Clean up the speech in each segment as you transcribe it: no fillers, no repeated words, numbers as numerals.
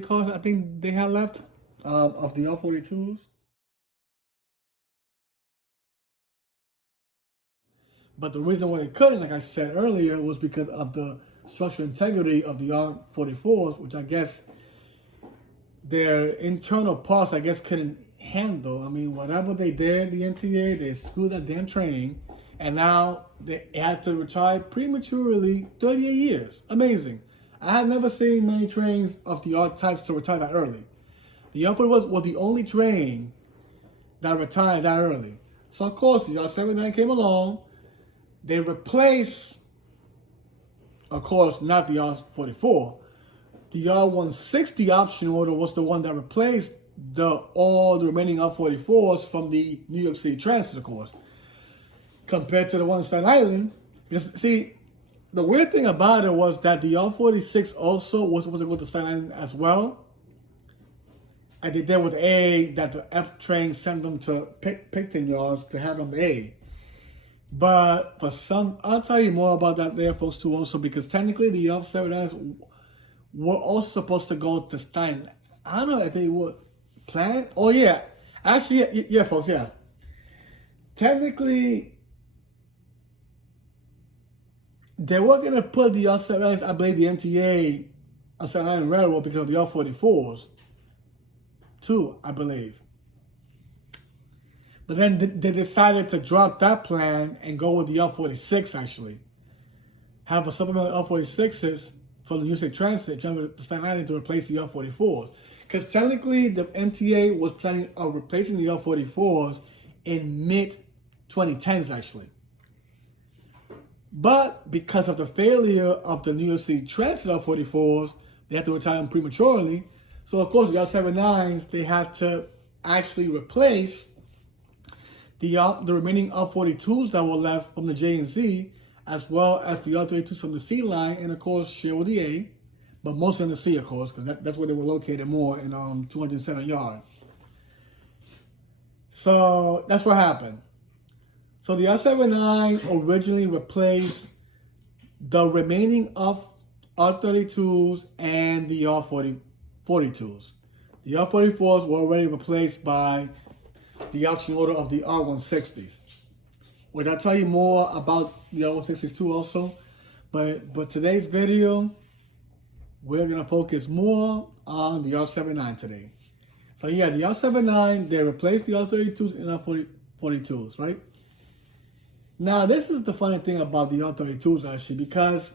cars I think they had left of the R42s. But the reason why they couldn't, like I said earlier, was because of the structural integrity of the R44s, which I guess their internal parts, I guess, couldn't handle. I mean, whatever they did, the NTA, they screwed that damn train, and now they had to retire prematurely, 38 years. Amazing. I have never seen many trains of the R types to retire that early. The R41 was the only train that retired that early. So of course, the R79 came along. They replaced, of course, not the R44. The R160 option order was the one that replaced all the remaining R44s from the New York City Transit, of course, compared to the one in Staten Island. Because, see, the weird thing about it was that the R46 also was supposed to go to Staten Island as well. And they did with A that the F train sent them to Picton yards to have them A. But for some, I'll tell you more about that there, folks, too, also, because technically the R79s were also supposed to go to Stein. I don't know if they were planned. Oh, yeah. Actually, yeah, folks, yeah. Technically, they were going to put the R79s, I believe, the MTA on Staten Island Railroad because of the R44s, too, I believe. But then they decided to drop that plan and go with the R46, actually. Have a supplemental R46s for the USA Transit, trying to Staten Island to replace the R44s. Because technically, the MTA was planning on replacing the R44s in mid-2010s, actually. But because of the failure of the New York City Transit R44s, they had to retire them prematurely. So, of course, the R79s, they had to actually replace the remaining R42s that were left from the J and Z, as well as the R32s from the C line, and of course share with the A, but mostly in the C, of course, because that's where they were located more in 207 yard. So that's what happened. So the R79 originally replaced the remaining of R32s and the R42s. The R44s were already replaced by the option order of the R160s. Which I'll tell you more about the R160s too also. But today's video, we're going to focus more on the R79 today. So yeah, the R79, they replaced the R32s and R42s, right? Now, this is the funny thing about the R32s actually, because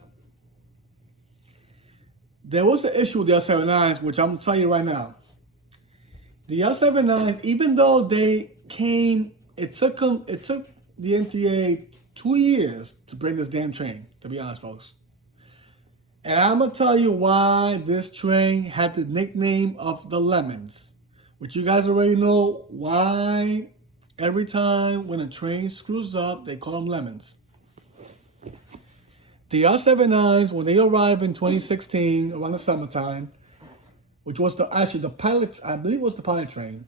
there was an issue with the R79s, which I'm going to tell you right now. The R79s, even though they came, it took the MTA 2 years to bring this damn train, to be honest, folks. And I'm going to tell you why this train had the nickname of the Lemons, which you guys already know why every time when a train screws up, they call them Lemons. The R79s, when they arrived in 2016, around the summertime, which was the pilot, I believe it was the pilot train.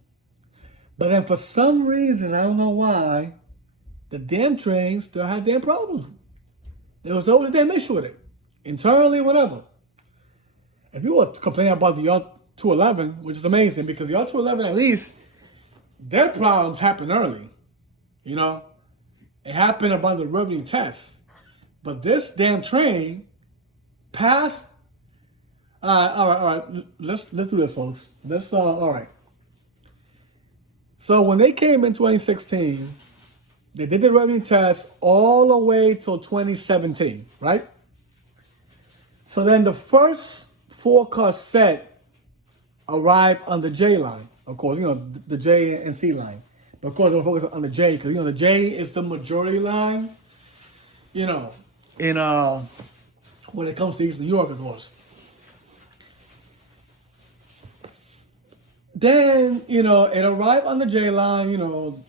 But then for some reason, I don't know why, the damn train still had damn problems. There was always a damn issue with it. Internally, whatever. And people were complaining about the R211, which is amazing because the R211, at least, their problems happened early. You know? It happened about the revenue test. But this damn train passed. All right. Let's do this, folks. All right. So when they came in 2016, they did the revenue test all the way till 2017, right? So then the first 4-car set arrived on the J line, of course, you know, the J and C line. But of course, we'll focus on the J because, you know, the J is the majority line, you know, in when it comes to East New York, of course. Then, you know, it arrived on the J line, you know,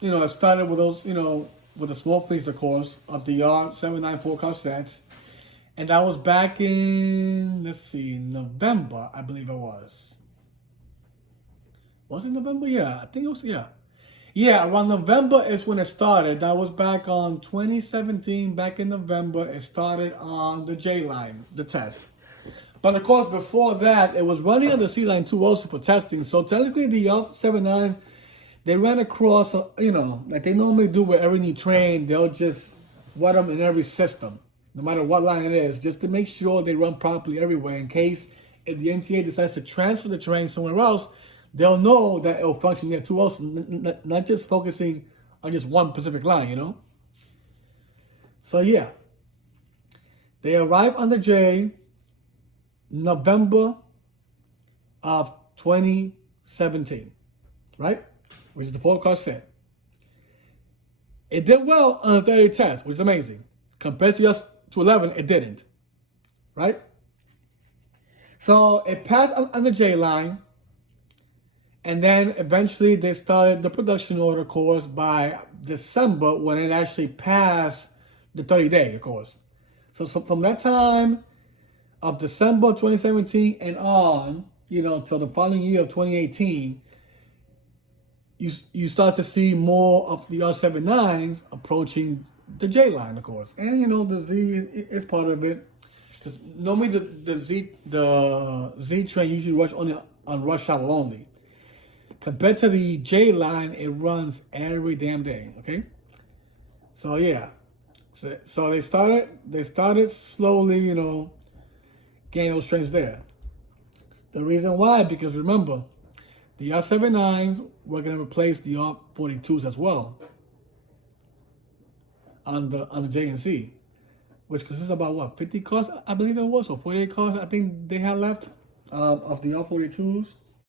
it started with those, you know, with the small fleets, of course, of the R79 4-car sets. And that was back in, let's see, November, I believe it was. Was it November? Yeah, I think it was, yeah. Yeah, around November is when it started. That was back on 2017, back in November. It started on the J line, the test. But of course, before that, it was running on the C line too, also for testing. So technically, the R79, they ran across, like they normally do with every new train. They'll just run them in every system, no matter what line it is, just to make sure they run properly everywhere. In case if the MTA decides to transfer the train somewhere else, they'll know that it'll function there too. Also, not just focusing on just one specific line. So yeah, they arrived on the J November of 2017, right? Which is the forecast said. It did well on the 30 test, which is amazing. Compared to us to 11, it didn't, right? So it passed on the J line, and then eventually they started the production order course by December when it actually passed the 30-day, of course. So from that time of December 2017 and on, till the following year of 2018, you start to see more of the R79s approaching the J line, of course. And, the Z is part of it. Because normally the Z train usually rush only on rush hour only. Compared to the J line, it runs every damn day, okay? So, yeah. So they started slowly, getting those trains there. The reason why, because remember, the R79s were going to replace the R42s as well on the JNC, which consists about what, 50 cars, I believe it was, or 48 cars I think they had left of the R42s.